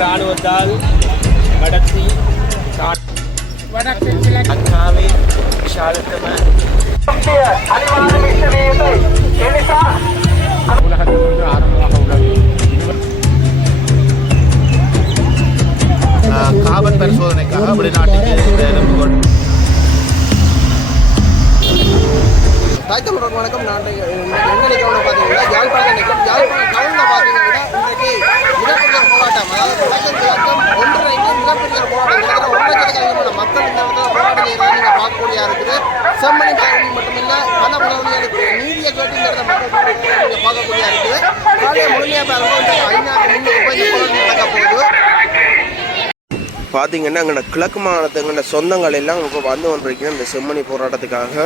இராணுவத்தால் கடத்தி அக்காவை விஷாலத்தம உலகத்திலிருந்து ஆரம்பமாக உள்ளது. காவல் பரிசோதனைக்காக வெளிநாட்டுக்கு தாய்த்தமிழர் வணக்கம். நான் எங்கே நிற்கிறோம்னு பார்த்தீங்கன்னா யாழ்ப்பாணம் நிற்கிறோம். யாழ்ப்பாணம் டவுனில் பார்த்தீங்கன்னா இன்றைக்கு மிகப்பெரிய போராட்டம், அதாவது தொடக்கம் ஒன்றிணைந்து மிகப்பெரிய போராட்டம் நடக்கிற 1 லட்சத்துக்கு அதிகமான மக்கள் இந்த இடத்துல போராட்டம் செய்யறதை நீங்கள் பார்க்கக்கூடியா இருக்குது. செம்மணி பகுதி மட்டுமில்லை, பல பகுதிகளுக்கு நீதியை கேட்டு இந்த இடத்துல மக்கள் நீங்கள் பார்க்கக்கூடியா இருக்குது. காலையை முழுமையாக பாருங்க, ஐநாக்கு முன்னுக்கு போய் இந்த போராட்டம் நடக்க போகுது. பார்த்தீங்கன்னா எங்களோட கிழக்கு மாநிலத்துங்களோட சொந்தங்கள் எல்லாம் இப்போ வந்து கொண்டிருக்கிறோம் இந்த செம்மணி போராட்டத்துக்காக.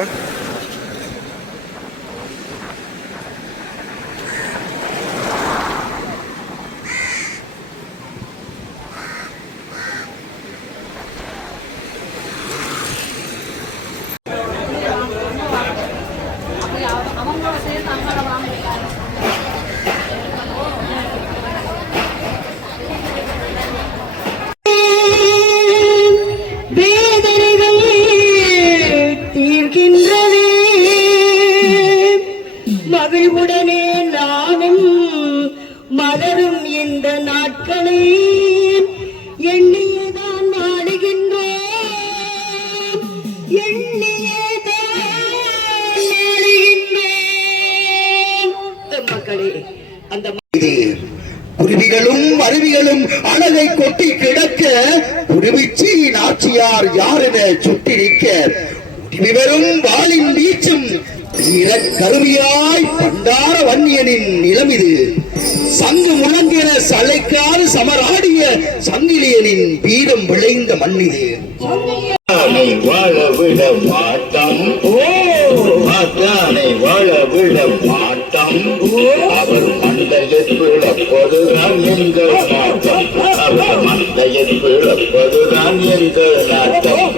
மகிழ்வுடனே நானும் மலரும் இந்த நாட்களை எண்ணியதான் நாடுகின்றோம், எண்ணியதான் நாடுகின்றோம். மக்களே, அந்த குருவிகளும் அருவிகளும் அழகை கொட்டி கிடக்க குருவிச்சி நாச்சியார் யாரென சுட்டி நிற்க விவரும் வாளின் வீச்சும் கருவியாய் பண்டார வன்னியனின் நிலம் இது. சங்கு முழங்கின சளைக்காது சமராடிய சங்கிலியனின் வீரம் விளைந்த மண்ணிது. வாழ விட மாட்டான், வாழ விட மாட்டான், அவர் மண்டையில் பிழப்பதுதான் எங்கள் நாட்டம், அவர் மண்டையில் பிழப்பதுதான் எங்கள் நாட்டம்.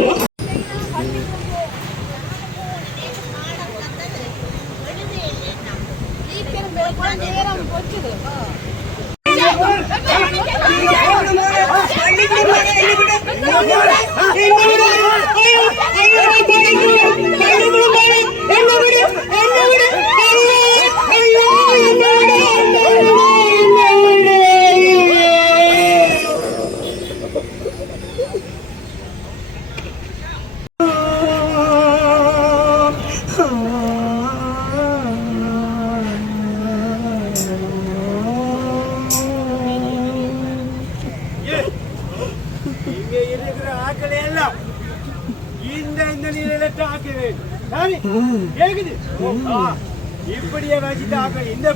இப்படியே வச்சு தாக்க இந்த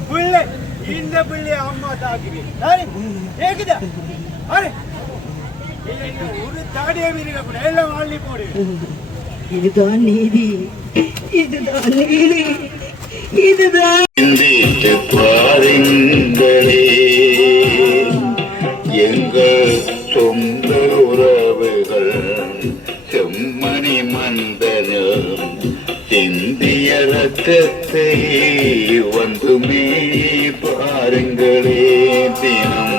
பிள்ளை அம்மா தாக்குது ஒரு தாடியே கூட எல்லாம் வாழி போடு. இதுதான் நீதி, இதுதான் நீதி, இதுதான் பாருங்களே எங்கள் சொந்த உறவுகள் செம்மணி மந்தனும் சிந்திய ரத்தத்தை வந்துமே பாருங்களே தினம்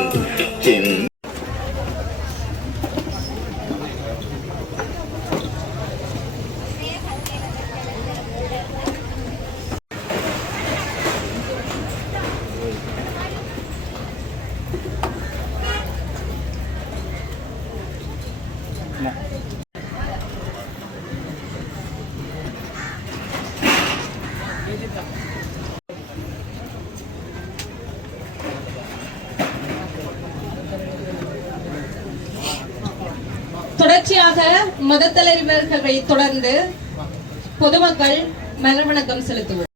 தொடர்ச்சியாக மத தலைவர்களை தொடர்ந்து பொதுமக்கள் மலர் வணக்கம் செலுத்துவோம்.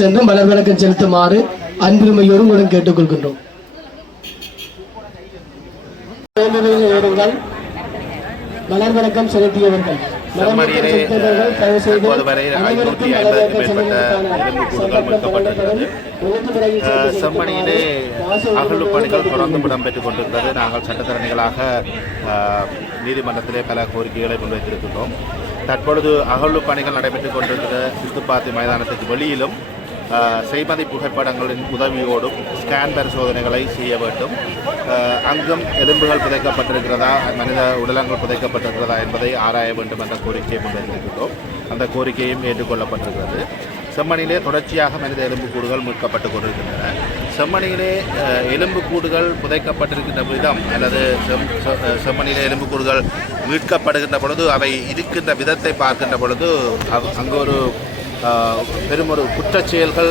சென்று மலர் வணக்கம் செலுத்துமாறு அன்புரிமையோடு உடன் கேட்டுக்கொள்கின்றோம். மலர் வணக்கம் செலுத்தியவர்கள் செம்மணியிலே தற்போது வரை 550க்கும் மேற்பட்ட எலும்புக்கூடுகள் மீட்கப்பட்டிருக்கிறது. செம்மணியிலே அகழ்வு பணிகள் தொடர்ந்து இடம்பெற்றுக் கொண்டிருக்கிறது. நாங்கள் சட்டத்தரணிகளாக நீதிமன்றத்திலே பல கோரிக்கைகளை முன்வைத்திருக்கின்றோம். தற்பொழுது அகழ்வு பணிகள் நடைபெற்றுக் கொண்டிருக்கிற சித்துப்பாத்தி மைதானத்துக்கு வெளியிலும் செய்மதி புகைப்படங்களின் உதவியோடும் ஸ்கேன் பரிசோதனைகளை செய்ய வேண்டும். அங்கும் எலும்புகள் புதைக்கப்பட்டிருக்கிறதா, மனித உடலங்கள் புதைக்கப்பட்டிருக்கிறதா என்பதை ஆராய வேண்டும் என்ற கோரிக்கையை முன்வைத்திருக்கிறோம். அந்த கோரிக்கையும் ஏற்றுக்கொள்ளப்பட்டிருக்கிறது. செம்மணியிலே தொடர்ச்சியாக மனித எலும்புக்கூடுகள் மீட்கப்பட்டுக் கொண்டிருக்கின்றன. செம்மணியிலே எலும்புக்கூடுகள் புதைக்கப்பட்டிருக்கின்ற விதம் அல்லது செம்மணியிலே எலும்புக்கூடுகள் மீட்கப்படுகின்ற பொழுது அவை இருக்கின்ற விதத்தை பார்க்கின்ற பொழுது அங்கு ஒரு பெரும் ஒரு குற்றச் செயல்கள்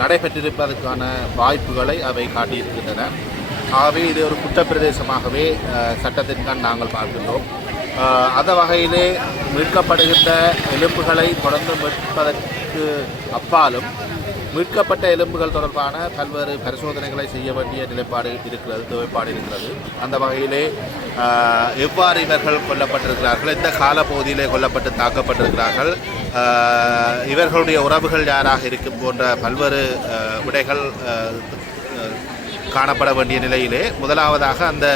நடைபெற்றிருப்பதற்கான வாய்ப்புகளை அவை காட்டியிருக்கின்றன. ஆகவே இது ஒரு குற்றப்பிரதேசமாகவே சட்டத்தின்கண் நாங்கள் பார்க்கின்றோம். அந்த வகையிலே மீட்கப்படுகின்ற எலும்புகளை தொடர்ந்து மீட்பதற்கு அப்பாலும் மீட்கப்பட்ட எலும்புகள் தொடர்பான பல்வேறு பரிசோதனைகளை செய்ய வேண்டிய தேவைப்பாடு இருக்கிறது. அந்த வகையிலே எவ்வாறு இவர்கள் கொல்லப்பட்டிருக்கிறார்கள், எந்த காலப்பகுதியிலே கொல்லப்பட்டு தாக்கப்பட்டிருக்கிறார்கள், இவர்களுடைய உறவுகள் யாராக இருக்கும் போன்ற பல்வேறு விடைகள் காணப்பட வேண்டிய நிலையிலே முதலாவதாக அந்த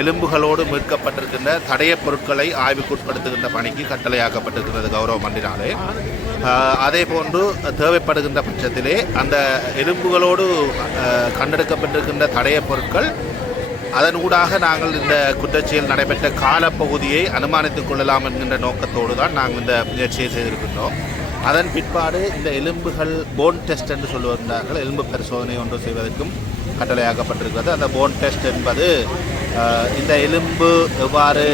எலும்புகளோடு மீட்கப்பட்டிருக்கின்ற தடயப் பொருட்களை ஆய்வுக்குட்படுத்துகின்ற பணிக்கு கட்டளையாக்கப்பட்டிருக்கிறது கௌரவ மன்றினாலே. அதே போன்று தேவைப்படுகின்ற பட்சத்திலே அந்த எலும்புகளோடு கண்டெடுக்கப்பட்டிருக்கின்ற தடயப் பொருட்கள் அதனூடாக நாங்கள் இந்த குற்றச்செயல் நடைபெற்ற காலப்பகுதியை அனுமானித்துக் கொள்ளலாம் என்கின்ற நோக்கத்தோடு தான் நாங்கள் இந்த முயற்சியை செய்திருக்கின்றோம். அதன் பிற்பாடு இந்த எலும்புகள் போன் டெஸ்ட் என்று சொல்லுவார்கள். எலும்பு பரிசோதனை ஒன்று செய்வதற்கும் கட்டளையாக்கப்பட்டிருக்கிறது. அந்த போன் டெஸ்ட் என்பது இந்த எலும்பு எவ்வாறு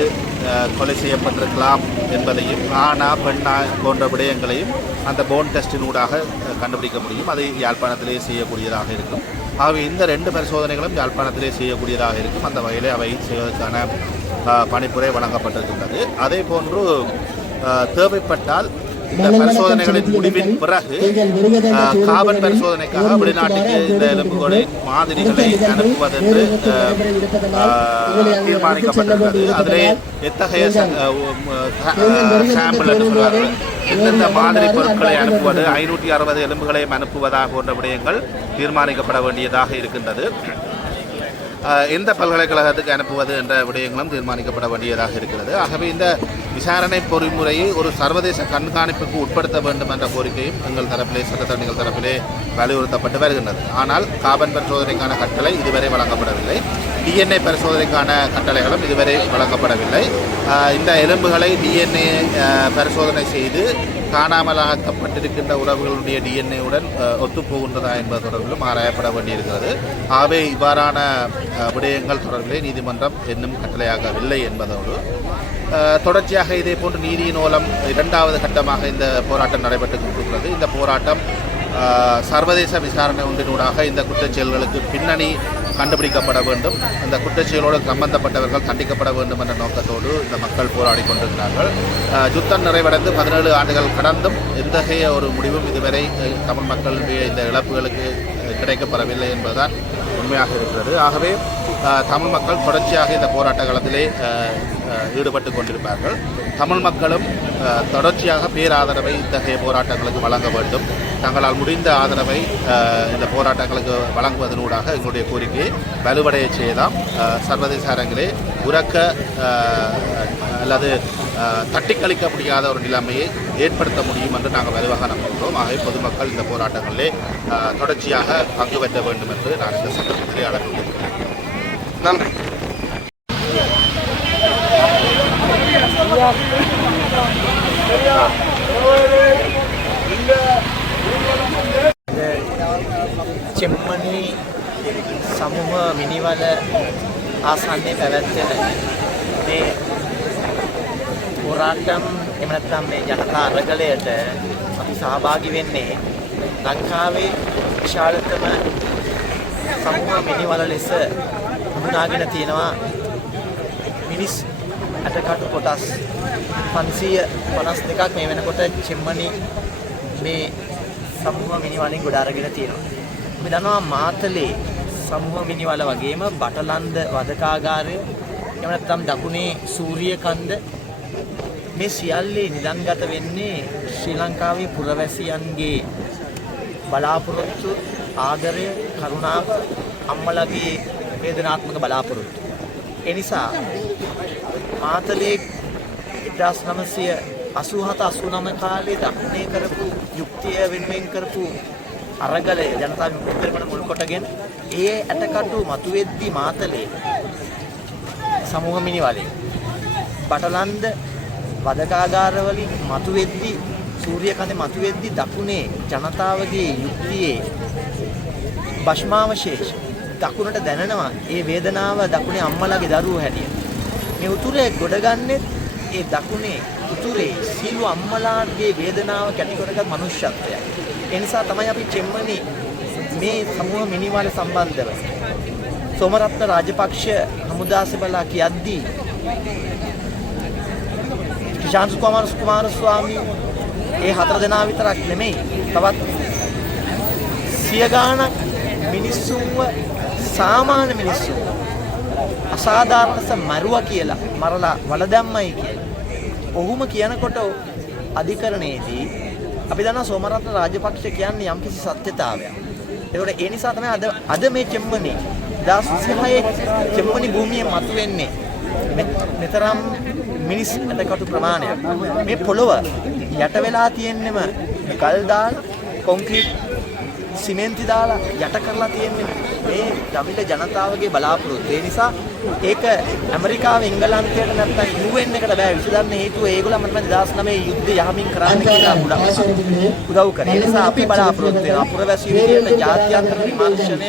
கொலை செய்யப்பட்டிருக்கலாம் என்பதையும் ஆணா பெண்ணா போன்ற விடயங்களையும் அந்த போன் டெஸ்டினூடாக கண்டுபிடிக்க முடியும். அதை யாழ்ப்பாணத்திலே செய்யக்கூடியதாக இருக்கும். ஆகவே இந்த 2 பரிசோதனைகளும் யாழ்ப்பாணத்திலே செய்யக்கூடியதாக இருக்கும். அந்த வகையிலே அவை செய்வதற்கான பணிப்புரை வழங்கப்பட்டிருக்கின்றது. அதே போன்று தேவைப்பட்டால் இந்த பரிசோதனைகளின் முடிவின் பிறகு காபன் பரிசோதனைக்காக வெளிநாட்டுக்கு இந்த எலும்புகளின் மாதிரிகளை அனுப்புவதென்று தீர்மானிக்கப்பட்டிருக்கிறது. அதிலே எத்தகைய சாம்பிள் என்று சொல்வார்கள், எந்தெந்த மாதிரி பொருட்களை அனுப்புவது, 560 எலும்புகளையும் அனுப்புவதாக போன்ற விடயங்கள் தீர்மானிக்கப்பட வேண்டியதாக இருக்கின்றது. எந்த பல்கலைக்கழகத்துக்கு அனுப்புவது என்ற விடயங்களும் தீர்மானிக்கப்பட வேண்டியதாக இருக்கிறது. ஆகவே இந்த விசாரணை பொறிமுறையை ஒரு சர்வதேச கண்காணிப்புக்கு உட்படுத்த வேண்டும் என்ற கோரிக்கையும் எங்கள் தரப்பிலே சட்டத்தரணிகள் தரப்பிலே வலியுறுத்தப்பட்டு வருகின்றது. ஆனால் காபன் பரிசோதனைக்கான கட்டளை இதுவரை வழங்கப்படவில்லை. DNA பரிசோதனைக்கான கட்டளைகளும் இதுவரை வழங்கப்படவில்லை. இந்த எலும்புகளை DNA பரிசோதனை செய்து காணாமலாக்கப்பட்டிருக்கின்ற உறவுகளுடைய DNAவுடன் ஒத்துப்போகின்றதா என்பது தொடர்பிலும் ஆராயப்பட வேண்டியிருக்கிறது. ஆகவே இவ்வாறான விடயங்கள் தொடர்பிலே நீதிமன்றம் இன்னும் கட்டளையாகவில்லை என்பதோடு தொடர்ச்சியாக இதே போன்று நீதியின் மூலம் 2வது கட்டமாக இந்த போராட்டம் நடைபெற்றுக் கொண்டிருக்கிறது. இந்த போராட்டம் சர்வதேச விசாரணை ஒன்றினூடாக இந்த குற்றச்செயல்களுக்கு பின்னணி கண்டுபிடிக்கப்பட வேண்டும், இந்த குற்றச்செயலோடு சம்பந்தப்பட்டவர்கள் தண்டிக்கப்பட வேண்டும் என்ற நோக்கத்தோடு இந்த மக்கள் போராடி கொண்டிருக்கிறார்கள். யுத்தம் நிறைவடைந்து 17 ஆண்டுகள் கடந்தும் எத்தகைய ஒரு முடிவும் இதுவரை தமிழ் மக்களுடைய இந்த இழப்புகளுக்கு கிடைக்கப்படவில்லை என்பதுதான் உண்மையாக இருக்கிறது. ஆகவே தமிழ் மக்கள் தொடர்ச்சியாக இந்த போராட்ட காலத்திலே ஈடுபட்டு கொண்டிருப்பார்கள். தமிழ் மக்களும் தொடர்ச்சியாக பேராதரவை இத்தகைய போராட்டங்களுக்கு வழங்க வேண்டும். தங்களால் முடிந்த ஆதரவை இந்த போராட்டங்களுக்கு வழங்குவதனூடாக எங்களுடைய கோரிக்கையை வலுவடைய செய்யலாம். சர்வதேச அரங்கிலே உறக்க அல்லது தட்டிக்கழிக்க முடியாத ஒரு நிலைமையை ஏற்படுத்த முடியும் என்று நாங்கள் வலுவாக நம்புகிறோம். ஆகவே பொதுமக்கள் இந்த போராட்டங்களிலே தொடர்ச்சியாக பங்கு பெற்ற வேண்டும் என்று நான் இந்த சட்டத்திலே அழைக்கிறேன். நன்றி. செம்மணி சமூக மினிவல ආසන්නයේ පැවැත්වෙන මේ போராட்டம் එහෙම නැත්නම් මේ ජනතා අරගලයට අපි සහභාගී වෙන්නේ ලංකාවේ විශාලතම සමූහ මිනිවල ලෙස හඳුනාගෙන තියෙනවා මිනිස් අටකටු කොටස් 552ක් මේ වෙනකොට චෙම්මණි මේ සමූහ මිනිවලින් ගොඩ අරගෙන තියෙනවා. අපි දන්නවා මාතලේ සමූහ මිනිවල වගේම බටලන්ද වදකාගාරය එහෙම නැත්නම් දකුණේ සූරියකන්ද මේ සියල්ලේ නිදන්ගත වෙන්නේ ශ්‍රී ලංකාවේ පුරවැසියන්ගේ බලාපොරොත්තු, ආදරය, කරුණාව, අම්මලගේ වේදනාත්මක බලාපොරොත්තු. ඒ නිසා මාතලේ 1987-89 කාලේ දක්ෂණය කරපු යුක්තිය වෙනුවෙන් කරපු අරගලය ජනතා විමුක්ති පෙරමුණ මුල් කොටගෙන ඒ ඇටකටු මතුවෙද්දි මාතලේ සමූහ මිනිවලේ බටලන්ද වදකාගාරවලින් මතුවෙද්දි සූර්යකඳේ මතුවෙද්දි දකුණේ ජනතාවගේ යුක්තියේ භෂ්මාවශේෂ දකුණට දැනෙනවා. ඒ වේදනාව දකුණේ අම්මලාගේ දරුවෝ හැටියට. මේ උතුරේ ගොඩගන්නේ ඒ දකුණේ උතුරේ සීළු අම්මලාගේ වේදනාව කැටිකොටගත් මනුෂ්‍යත්වය. ඒ නිසා තමයි අපි චෙම්මනි මේ සමූහ මිනිවාල සම්බන්ධව සෝමරත්න රාජපක්ෂ හමුදාසේ බලා කියද්දී ශාන්ත කුමාරස්වාමී ඒ 4 දෙනා විතරක් නෙමෙයි තවත් 100 ගාණක් මිනිස්සුන්ව සාමාන්‍ය මිනිස්සු අසාධාරණස මරුවා කියලා මරලා වලදැම්මයි කියලා. ඔහුම කියනකොට අධිකරණයේදී අපි දන්නවා සෝමරත්න රාජපක්ෂ කියන්නේ යම්කිසි සත්‍යතාවයක්. ඒකට ඒ නිසා තමයි අද මේ චෙම්මනි 2026 චෙම්මනි භූමියේ මතුවෙන්නේ මෙතරම් මිනිස් ඇටකටු ප්‍රමාණයක්. මේ පොළොව යට වෙලා තියෙන්නෙම ගල් දාලා කොන්ක්‍රීට් සිමෙන්ති දාලා යට කරලා තියෙන්නේ මේ දමිළ ජනතාවගේ බලාපොරොත්තු. ඒ නිසා ඒක ඇමරිකාව එංගලන්තයට නැත්නම් UN එකට බෑ විසඳන්න හේතුව ඒගොල්ලෝ තමයි 2009 යුද්ධය යහමින් කරන්න කියලා උදව් කරේ. ඒ නිසා අපි බලාපොරොත්තු වෙනවා පුරවැසියෝ විදියට ජාත්‍යන්තර විමර්ශනය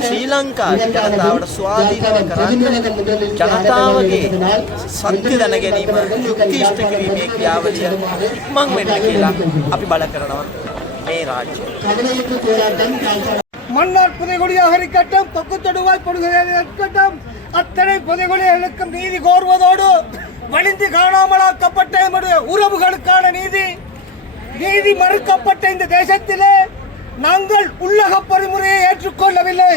ශ්‍රී ලංකාවේ ජනතාවට ස්වාධීනව කරන්න ජනතාවගේ සත්‍ය දැන ගැනීම යුක්ති ඉෂ්ට කිරීමේ ක්‍රියාවලිය ඉක්මන් වෙන්න කියලා අපි බල කරනවා මේ රාජ්‍යය. மன்னார் புதைகுடியாக இருக்கட்டும், கொக்கு தொடுவாய் படுகையாக இருக்கட்டும், அத்தனை புதைகுடிகளுக்கும் நீதி கோருவதோடு வலிந்து காணாமலாக்கப்பட்ட எமது உறவுகளுக்கான நீதி மறுக்கப்பட்ட இந்த தேசத்திலே நாங்கள் உள்ளக பொறிமுறையை ஏற்றுக்கொள்ளவில்லை.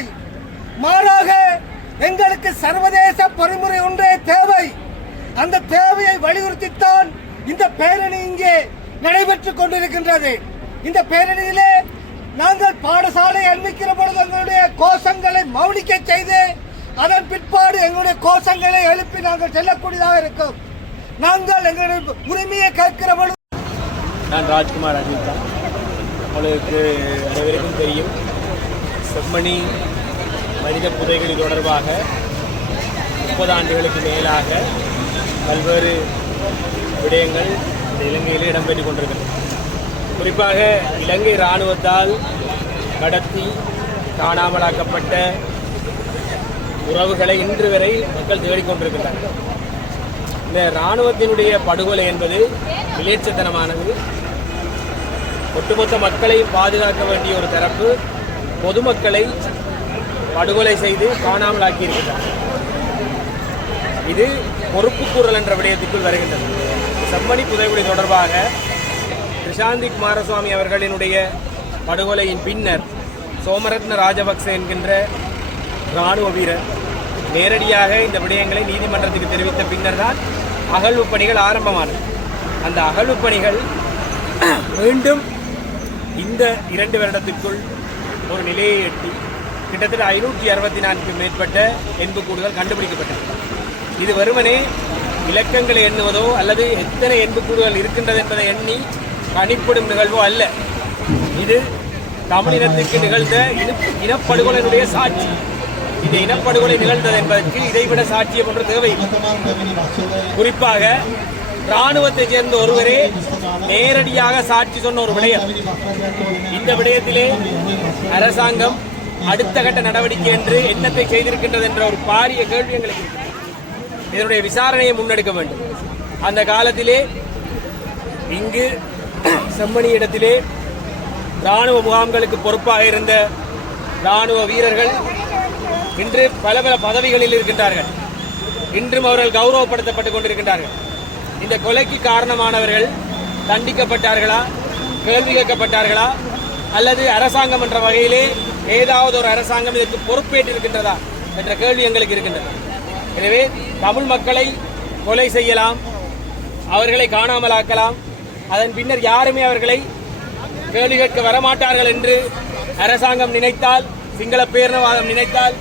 மாறாக எங்களுக்கு சர்வதேச பொறிமுறை ஒன்றே தேவை. அந்த தேவையை வலியுறுத்தித்தான் இந்த பேரணி இங்கே நடைபெற்றுக் கொண்டிருக்கின்றது. இந்த பேரணியிலே நாங்கள் பாடசாலை அண்மிக்கிற பொழுது எங்களுடைய கோஷங்களை மௌனிக்க செய்து அதன் பிற்பாடு எங்களுடைய கோஷங்களை எழுப்பி நாங்கள் செல்லக்கூடியதாக இருக்கும். நாங்கள் எங்களுடைய உரிமையை கேட்கிற பொழுது நான் ராஜ்குமார் அஜிதா. உங்களுக்கு அனைவருக்கும் தெரியும், செம்மணி மனித புதைகள் தொடர்பாக 30 ஆண்டுகளுக்கு மேலாக பல்வேறு விடயங்கள் இந்த இலங்கையில் இடம்பெற்றுக் கொண்டிருக்கின்றன. குறிப்பாக இலங்கை இராணுவத்தால் கடத்தி காணாமலாக்கப்பட்ட உறவுகளை இன்று வரை மக்கள் தேடிக்கொண்டிருக்கின்றனர். இந்த இராணுவத்தினுடைய படுகொலை என்பது விளைச்சத்தனமானது. ஒட்டுமொத்த மக்களை பாதுகாக்க வேண்டிய ஒரு தரப்பு பொதுமக்களை படுகொலை செய்து காணாமலாக்கி இருக்கிறார். இது பொறுப்புக்கூறல் என்ற விடயத்துக்குள் வருகின்றது. செம்மணி புதைகுழி தொடர்பாக ஷாந்தி குமாரசுவாமி அவர்களினுடைய படுகொலையின் பின்னர் சோமரத்ன ராஜபக்ச என்கின்ற இராணுவ வீரர் நேரடியாக இந்த விடயங்களை நீதிமன்றத்துக்கு தெரிவித்த பின்னர் தான் அகழ்வு பணிகள் ஆரம்பமானது. அந்த அகழ்வு பணிகள் மீண்டும் இந்த 2 வருடத்திற்குள் ஒரு நிலையை எட்டி கிட்டத்தட்ட 564க்கும் மேற்பட்ட எண்புக்கூடுகள் கண்டுபிடிக்கப்பட்டது. இது வெறுமனே இலக்கங்களை எண்ணுவதோ அல்லது எத்தனை எண்புக்கூடுகள் இருக்கின்றது என்பதை எண்ணி கணிப்பிடும் நிகழ்வோ அல்ல. இது தமிழினத்திற்கு நிகழ்ந்த இனப்படுகொலையினுடைய சாட்சி. இந்த இனப்படுகொலை நிகழ்ந்தது என்பதற்கு இதைவிட சாட்சியம் ஒன்று தேவையில்லை. குறிப்பாக இராணுவத்தைச் சேர்ந்த ஒருவரே நேரடியாக சாட்சி சொன்ன ஒரு விடயம். இந்த விடயத்திலே அரசாங்கம் அடுத்த கட்ட நடவடிக்கை என்று என்னத்தை செய்திருக்கின்றது என்ற ஒரு பாரிய கேள்வி எங்களுக்கு இருக்கிறது. இதனுடைய விசாரணையை முன்னெடுக்க வேண்டும். அந்த காலத்திலே இங்கு செம்மணி இடத்திலே இராணுவ முகாம்களுக்கு பொறுப்பாக இருந்த இராணுவ வீரர்கள் இன்று பல பல பதவிகளில் இருக்கின்றார்கள். இன்றும் அவர்கள் கௌரவப்படுத்தப்பட்டுக் கொண்டிருக்கின்றார்கள். இந்த கொலைக்கு காரணமானவர்கள் தண்டிக்கப்பட்டார்களா, கேள்வி கேட்கப்பட்டார்களா, அல்லது அரசாங்கம் என்ற வகையிலே ஏதாவது ஒரு அரசாங்கம் இதற்கு பொறுப்பேற்றிருக்கின்றதா என்ற கேள்வி எங்களுக்கு இருக்கின்றது. எனவே தமிழ் மக்களை கொலை செய்யலாம், அவர்களை காணாமலாக்கலாம். அதன் பின்னர் யாருமே அவர்களை கேள்வி கேட்க வரமாட்டார்கள் என்று அரசாங்கம் நினைத்தால், சிங்கள பேரினவாதம் நினைத்தால்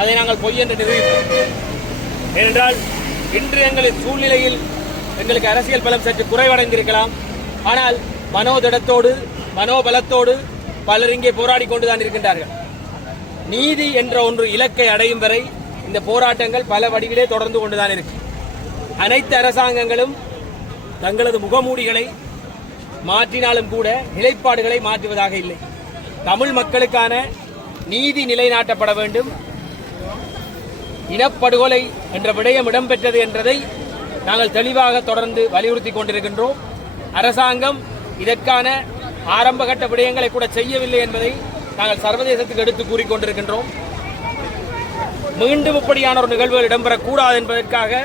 அதை நாங்கள் பொய் என்று நிரூபிப்போம். ஏனென்றால் இன்று எங்களின் சூழ்நிலையில் எங்களுக்கு அரசியல் பலம் சற்று குறைவடைந்திருக்கலாம். ஆனால் மனோதிடத்தோடு மனோபலத்தோடு பலர் இங்கே போராடி கொண்டுதான் இருக்கின்றார்கள். நீதி என்ற ஒன்று இலக்கை அடையும் வரை இந்த போராட்டங்கள் பல வடிவிலே தொடர்ந்து கொண்டுதான் இருக்கு. அனைத்து அரசாங்கங்களும் தங்களது முகமூடிகளை மாற்றினாலும் கூட நிலைப்பாடுகளை மாற்றுவதாக இல்லை. தமிழ் மக்களுக்கான நீதி நிலைநாட்டப்பட வேண்டும். இனப்படுகொலை என்ற விடயம் இடம்பெற்றது என்றதை நாங்கள் தெளிவாக தொடர்ந்து வலியுறுத்தி கொண்டிருக்கின்றோம். அரசாங்கம் இதற்கான ஆரம்பகட்ட விடயங்களை கூட செய்யவில்லை என்பதை நாங்கள் சர்வதேசத்துக்கு எடுத்து கூறிக்கொண்டிருக்கின்றோம். மீண்டும் இப்படியான ஒரு நிகழ்வுகள் இடம்பெறக்கூடாது என்பதற்காக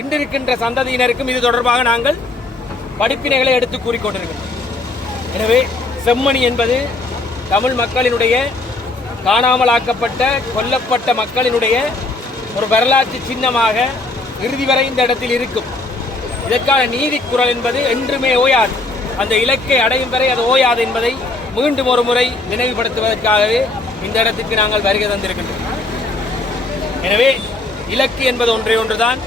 இன்றிருக்கின்ற சந்ததியினருக்கும் இது தொடர்பாக நாங்கள் படிப்பினைகளை எடுத்து கூறிக்கொண்டிருக்கின்றோம். எனவே செம்மணி என்பது தமிழ் மக்களினுடைய காணாமலாக்கப்பட்ட கொல்லப்பட்ட மக்களினுடைய ஒரு வரலாற்று சின்னமாக இறுதி வரை இந்த இடத்தில் இருக்கும். இதற்கான நீதி குரல் என்பது என்றுமே ஓயாது. அந்த இலக்கை அடையும் வரை அது ஓயாது என்பதை மீண்டும் ஒரு முறை நினைவுபடுத்துவதற்காகவே இந்த இடத்திற்கு நாங்கள் வருகை தந்திருக்கின்றோம். எனவே இலக்கு என்பது ஒன்றே ஒன்றுதான்,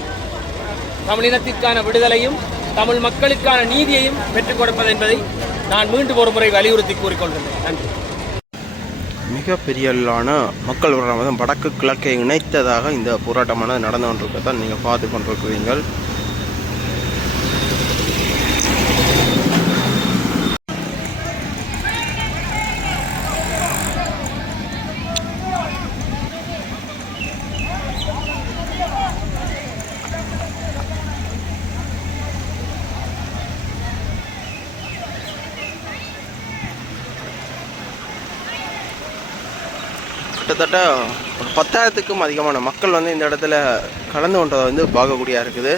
தமிழினத்திற்கான விடுதலையும் தமிழ் மக்களுக்கான நீதியையும் பெற்றுக் கொடுப்பது என்பதை நான் மீண்டும் ஒரு முறை வலியுறுத்தி கூறிக்கொள்கின்றேன். நன்றி. மிகப்பெரிய அளவிலான மக்கள் போராட்டம் வடக்கு கிழக்கை இணைத்ததாக இந்த போராட்டமானது நடந்து கொண்டிருக்கத்தான் நீங்கள் பார்த்து கொண்டிருக்கிறீர்கள். கிட்டத்தட்ட ஒரு 10,000க்கும் அதிகமான மக்கள் வந்து இந்த இடத்துல கலந்து கொண்டதை வந்து பார்க்கக்கூடியா இருக்குது.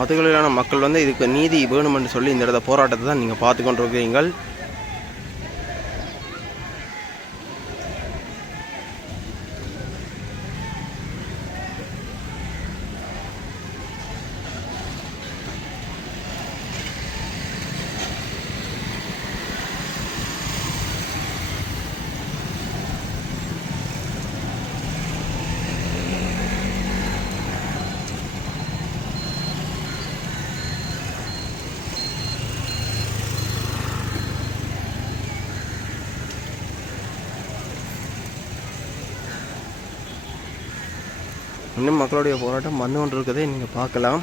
மதுகளிலான மக்கள் வந்து இதுக்கு நீதி வேணுமென்று சொல்லி இந்த இடத்த போராட்டத்தை தான் நீங்கள் பார்த்து கொண்டிருக்கிறீர்கள். இன்னும் மக்களுடைய போராட்டம் வந்து கொண்டிருக்கதை நீங்கள் பார்க்கலாம்.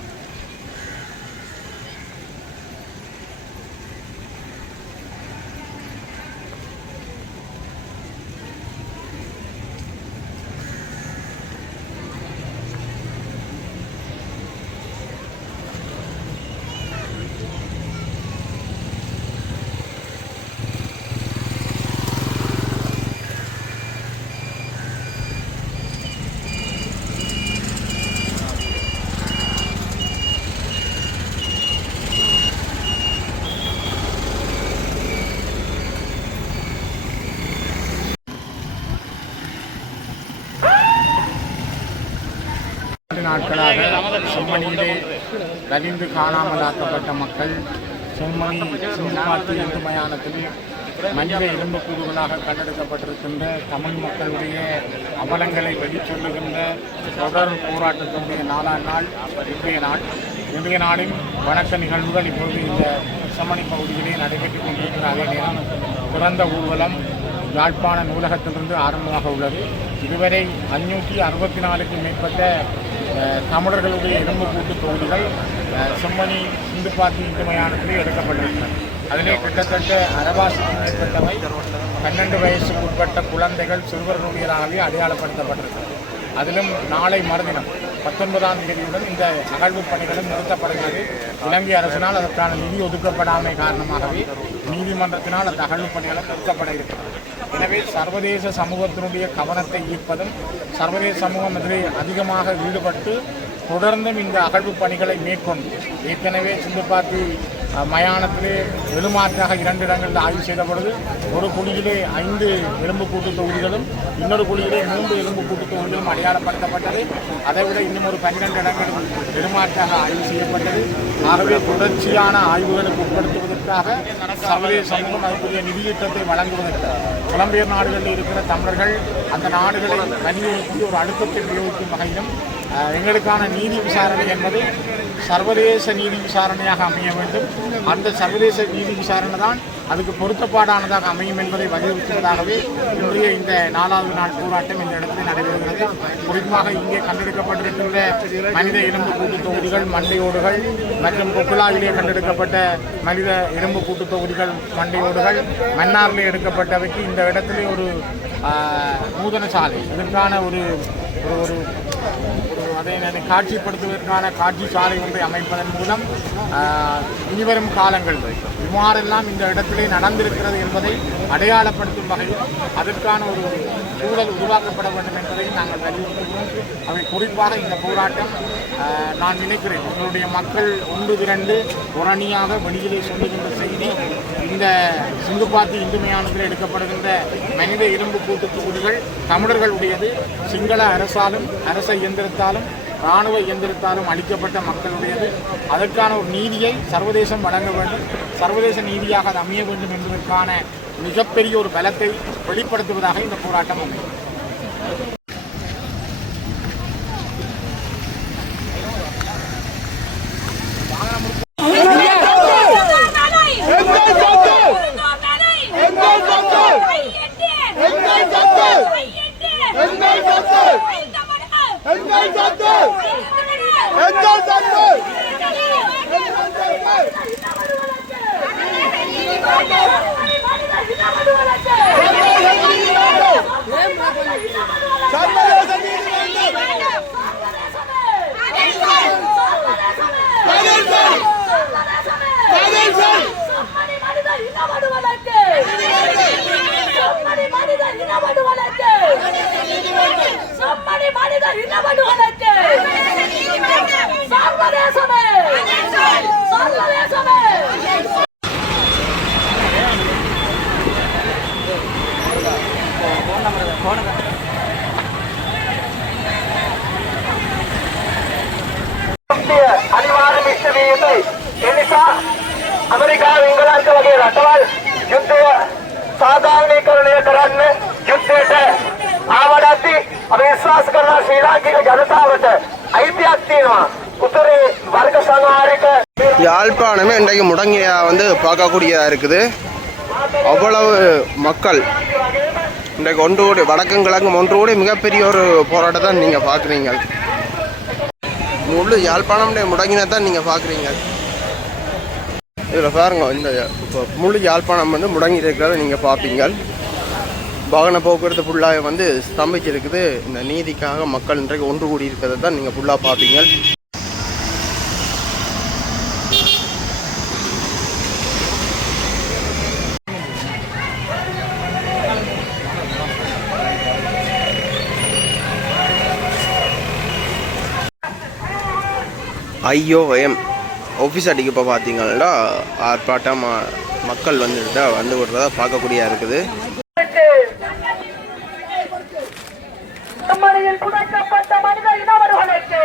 நாட்களாக செம்மணியிலே வலிந்து காணாமலாக்கப்பட்ட மக்கள் செம்மணி சிந்துபாத்தி இந்து மயானத்தில் மனித எலும்புக்கூடுகளாக கண்டெடுக்கப்பட்டிருக்கின்ற தமிழ் மக்களுடைய அவலங்களை வெளிச்சொல்லுகின்ற தொடர் போராட்டத்தினுடைய 4ஆம் நாள் இன்றைய நாளின் வணக்க நிகழ்வுகள் இப்பொழுது இந்த செம்மணி பகுதியிலே நடைபெற்றுக் கொண்டிருக்கிற அதே நேரம் திறந்த ஊர்வலம் யாழ்ப்பாண நூலகத்திலிருந்து ஆரம்பமாக உள்ளது. இதுவரை 564க்கும் மேற்பட்ட தமிழர்களுடைய எலும்புக்கூட்டு தொகுதிகள் செம்மணி சிந்துபாத்தி இந்து மயானத்திலே எடுக்கப்பட்டிருக்கிறது. அதிலே கிட்டத்தட்ட 60க்கும் மேற்பட்டவை 12 வயசுக்கு உட்பட்ட குழந்தைகள் சிறுவர்களுடையதாகவே அடையாளப்படுத்தப்பட்டிருக்கிறது. அதிலும் நாளை மறுதினம் 19ஆம் தேதியுடன் இந்த அகழ்வு பணிகளும் நிறுத்தப்படுகிறது. இலங்கை அரசினால் அதற்கான நிதி ஒதுக்கப்படாமை காரணமாகவே நீதிமன்றத்தினால் அந்த அகழ்வு பணிகளும் நிறுத்தப்பட இருக்கிறது. எனவே சர்வதேச சமூகத்தினுடைய கவனத்தை ஈர்ப்பதும் சர்வதேச சமூகம் இதிலே அதிகமாக ஈடுபட்டு தொடர்ந்தும் இந்த அகழ்வு பணிகளை மேற்கொண்டு ஏற்கனவே சிந்துபாத்தி மயானத்திலே எழுமாற்றாக 2 இடங்களில் ஆய்வு செய்த பொழுது ஒரு குழியிலே 5 எலும்புக்கூட்டு தொகுதிகளும் இன்னொரு குழியிலே 3 எலும்புக்கூட்டு தொகுதிகளும் அடையாளப்படுத்தப்பட்டது. அதைவிட இன்னும் ஒரு 12 இடங்களில் எழுமாற்றாக ஆய்வு செய்யப்பட்டது. ஆகவே தொடர்ச்சியான ஆய்வுகளுக்கு உட்படுத்துவதற்காக சர்வதேச சமூகம் அதற்குரிய நிதியீட்டத்தை வழங்குவதற்கு புலம்பெயர் நாடுகளில் இருக்கிற தமிழர்கள் அந்த நாடுகளை வலியுறுத்தி ஒரு அழுத்தத்தை பிரயோகிக்கும் வகையிலும் எங்களுக்கான நீதி விசாரணை என்பது சர்வதேச நீதி விசாரணையாக அமைய வேண்டும். அந்த சர்வதேச நீதி விசாரணை தான் அதுக்கு பொருத்தப்பாடானதாக அமையும் என்பதை வலியுறுத்துவதாகவே இன்றைய இந்த 4வது நாள் போராட்டம் இந்த இடத்தில் நடைபெறுகிறது. குறிப்பாக இங்கே கண்டெடுக்கப்பட்டிருக்கின்ற மனித எலும்புக்கூட்டு தொகுதிகள் மண்டையோடுகள் மற்றும் கொக்குலாவிலே கண்டெடுக்கப்பட்ட மனித எலும்புக்கூட்டு தொகுதிகள் மண்டையோடுகள் மன்னாரிலே எடுக்கப்பட்டவைக்கு இந்த இடத்திலே ஒரு நூதன சாலை இதற்கான ஒரு அதை காட்சிப்படுத்துவதற்கான காட்சி சாலை ஒன்றை அமைப்பதன் மூலம் இனிவரும் காலங்கள் இவ்வாறெல்லாம் இந்த இடத்திலே நடந்திருக்கிறது என்பதை அடையாளப்படுத்தும் வகையில் அதற்கான ஒரு சூழல் உருவாக்கப்பட வேண்டும் என்பதை நாங்கள் வலியுறுத்துகிறோம். அவை குறிப்பாக இந்த போராட்டம் நான் நினைக்கிறேன் எங்களுடைய மக்கள் ஒன்று திரண்டு ஒரு அணியாக வெளியிலே சொல்லுகின்ற செய்தி இந்த சிந்துபாத்தி இந்து மயானத்தில் எடுக்கப்படுகின்ற மனித எலும்புக்கூட்டு தொகுதிகள் தமிழர்களுடையது. சிங்கள அரசாலும் அரச இயந்திரத்தாலும் இராணுவ இயந்திரத்தாலும் அளிக்கப்பட்ட மக்களுடையது. அதற்கான ஒரு நீதியை சர்வதேசம் வழங்க வேண்டும். சர்வதேச நீதியாக அது அமைய வேண்டும் என்பதற்கான மிகப்பெரிய ஒரு பலத்தை வெளிப்படுத்துவதாக இந்த போராட்டம் அமையும். අනිවාර්ය මිශ්‍ර විය යුතුයි. ඒ නිසා ඇමරිකාව ඉංගලන්ත වගේ රටවල් යුද්ධය සාධාරණීකරණය කරන්න යුද්ධයට ආවඩද්දී අපි විශ්වාස කරනවා ශ්‍රී ලාංකික ජනතාවට අයිතියක් තියෙනවා. උතුරේ වර්ග සංවාරික யாழ்ப்பாணமே இன்றைக்கு முடங்கியா பார்க்கக்கூடியதாக இருக்குது. அவ்வளவு மக்கள் இன்றைக்கு ஒன்று கூடி வடக்கும் கிழக்கும் ஒன்று கூடி மிகப்பெரிய ஒரு போராட்டத்தை நீங்கள் பார்க்குறீங்க. முழு யாழ்ப்பாணம் முடங்கினா தான் நீங்கள் பார்க்குறீங்க. இதில் பாருங்க இந்த முழு யாழ்ப்பாணம் முடங்கி இருக்கிறத நீங்கள் பார்ப்பீங்க. வாகன போக்குவரத்து ஃபுல்லாக ஸ்தம்பிச்சிருக்குது. இந்த நீதிக்காக மக்கள் இன்றைக்கு ஒன்று கூடி இருக்கிறத தான் நீங்கள் ஃபுல்லாக பார்ப்பீங்க. IOM ஆஃபீஸ் அடிக்க இப்போ பார்த்தீங்கன்னா ஆர்ப்பாட்டம் மக்கள் வந்து விடுறதா பார்க்கக்கூடியதாக இருக்குது. செம்மணியில் புதைக்கப்பட்ட மனித இனவர்களுக்கு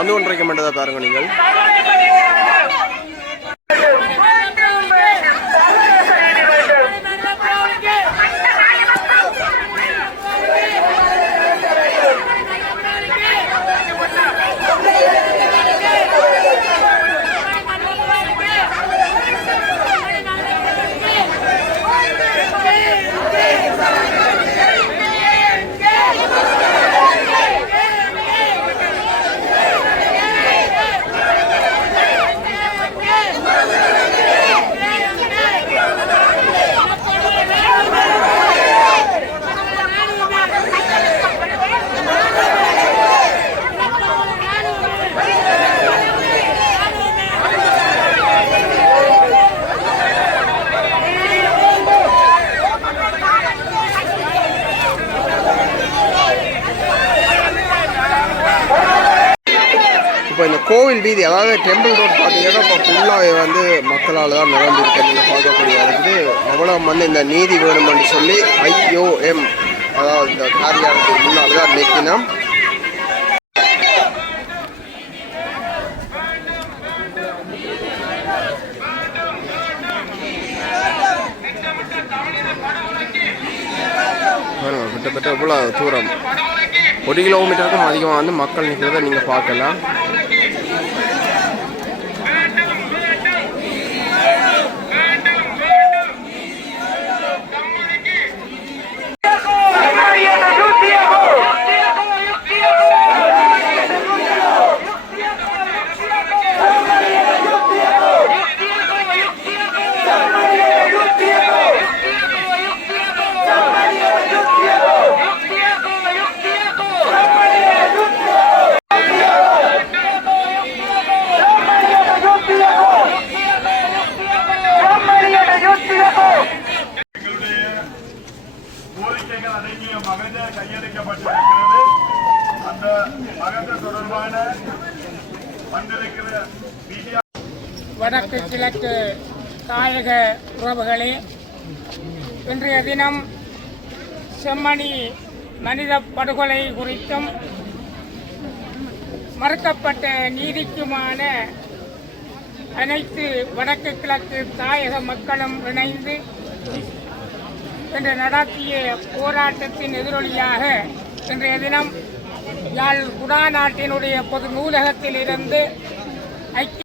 வந்து கொண்டிருக்க மாட்டதா பாருங்க நீங்கள். இப்போ இந்த கோவில் வீதி அதாவது டெம்பிள் ரோட் பார்த்தீங்கன்னா இப்போ ஃபுல்லாக வந்து மக்களால் தான் நிரம்பியிருக்க நீங்கள் பார்க்கக்கூடிய இருக்குது. அவ்வளோ வந்து இந்த நீதி வேணும்னு சொல்லி IOM அதாவது இந்த காரியாலயத்துக்கு முன்னால் தான் நிற்கணும். கிட்டத்தட்ட எவ்வளோ தூரம் 1 கிலோமீட்டருக்கும் அதிகமாக வந்து மக்கள் நிற்கிறத நீங்கள் பார்க்கலாம். கையளிக்கப்பட்டிருக்கிறது. அந்த மகஜ தொடர்பான வந்திருக்கிற வடக்கு கிழக்கு தாயக உறவுகளே, இன்றைய தினம் செம்மணி மனித படுகொலை குறித்தும் மறுக்கப்பட்ட நீதிக்குமான அனைத்து வடக்கு கிழக்கு தாயக மக்களும் இணைந்து இன்று நடத்திய போராட்டத்தின் எதிரொலியாக இன்றைய தினம் யாழ் குடாநாட்டினுடைய பொது நூலகத்தில் இருந்து